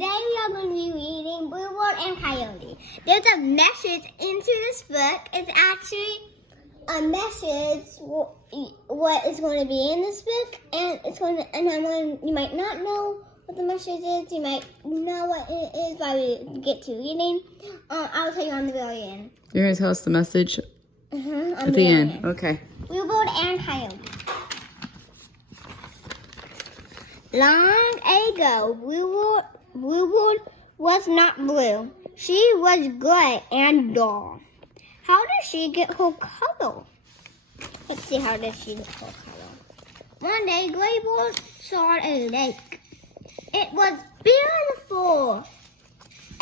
today we are going to be reading Blue Bird and Coyote. There's a message into this book. It's actually a message what is going to be in this book, and you might not know what the message is. You might know what it is by we get to reading. I'll tell you on the very end. You're going to tell us the message At the end. Okay. Blue Bird and Coyote. Long ago, Blue Bird was not blue. She was gray and dull. How did she get her color? Let's see, how did she get her color? One day, Gray Bird saw a lake. It was beautiful.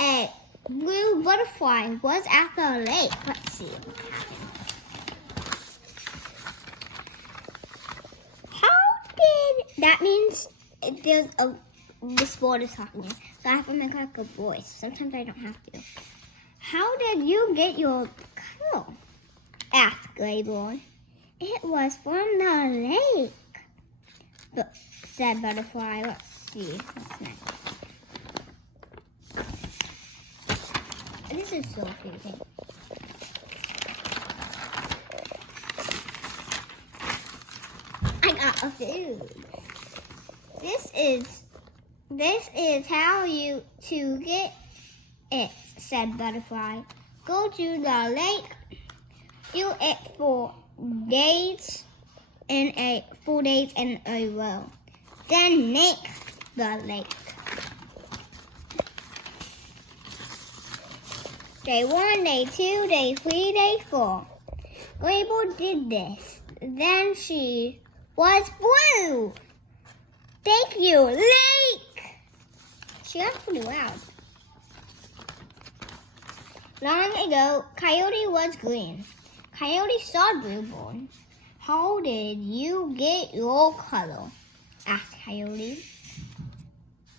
A blue butterfly was at the lake. Let's see. That means this bird is talking. So I have to make like a voice. Sometimes I don't have to. How did you get your color? Asked Gray Bird. It was from the lake, said Butterfly. Let's see what's next. This is so confusing. I got a food. This is how you to get it, said Butterfly. Go to the lake. Do it for 4 days in a row. Then make the lake. Day 1, day 2, day 3, day 4. Gray Bird did this. Then she was blue. Thank you, lake. She got pretty loud. Long ago, Coyote was green. Coyote saw Blue Bird. How did you get your color? Asked Coyote.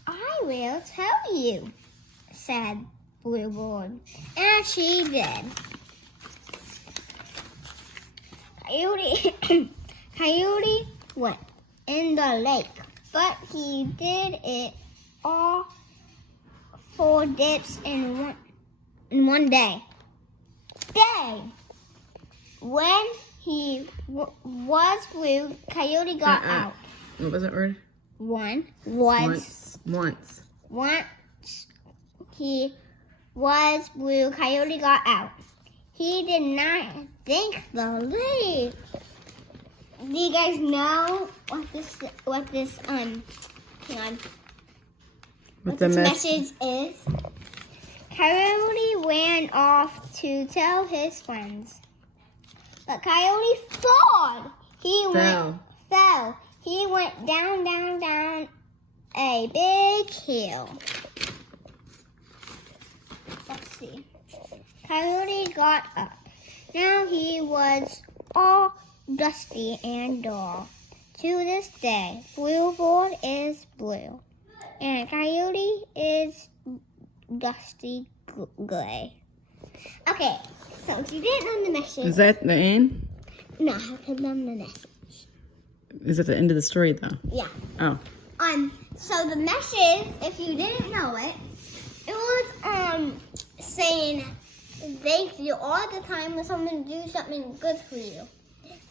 I will tell you, said Blue Bird. And she did. Coyote went in the lake, but he did it all 4 dips in one day. When he was blue, Coyote got out. What was that word? Once he was blue, Coyote got out. He did not think the lake. Do you guys know what this message is? Coyote ran off to tell his friends. But Coyote fell. He went down a big hill. Let's see. Coyote got up. Now he was all dusty and dull. To this day, Blue Bird is blue, and Coyote is dusty gray. Okay, so if you didn't know the message... Is that the end? No, I have to learn the message. Is that the end of the story, though? Yeah. Oh. So the message, if you didn't know it, it was, saying thank you all the time when someone do something good for you.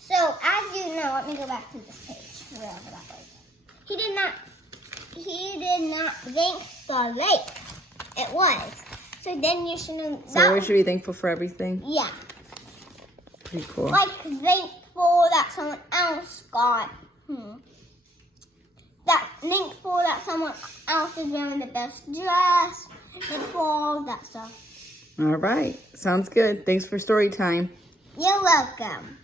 So, as you know, let me go back to this page, wherever that was. He did not thank the lake. It was. So then you should know that. So we should be thankful for everything? Yeah. Pretty cool. Like thankful that someone else got, thankful that someone else is wearing the best dress, thankful all that stuff. All right. Sounds good. Thanks for story time. You're welcome.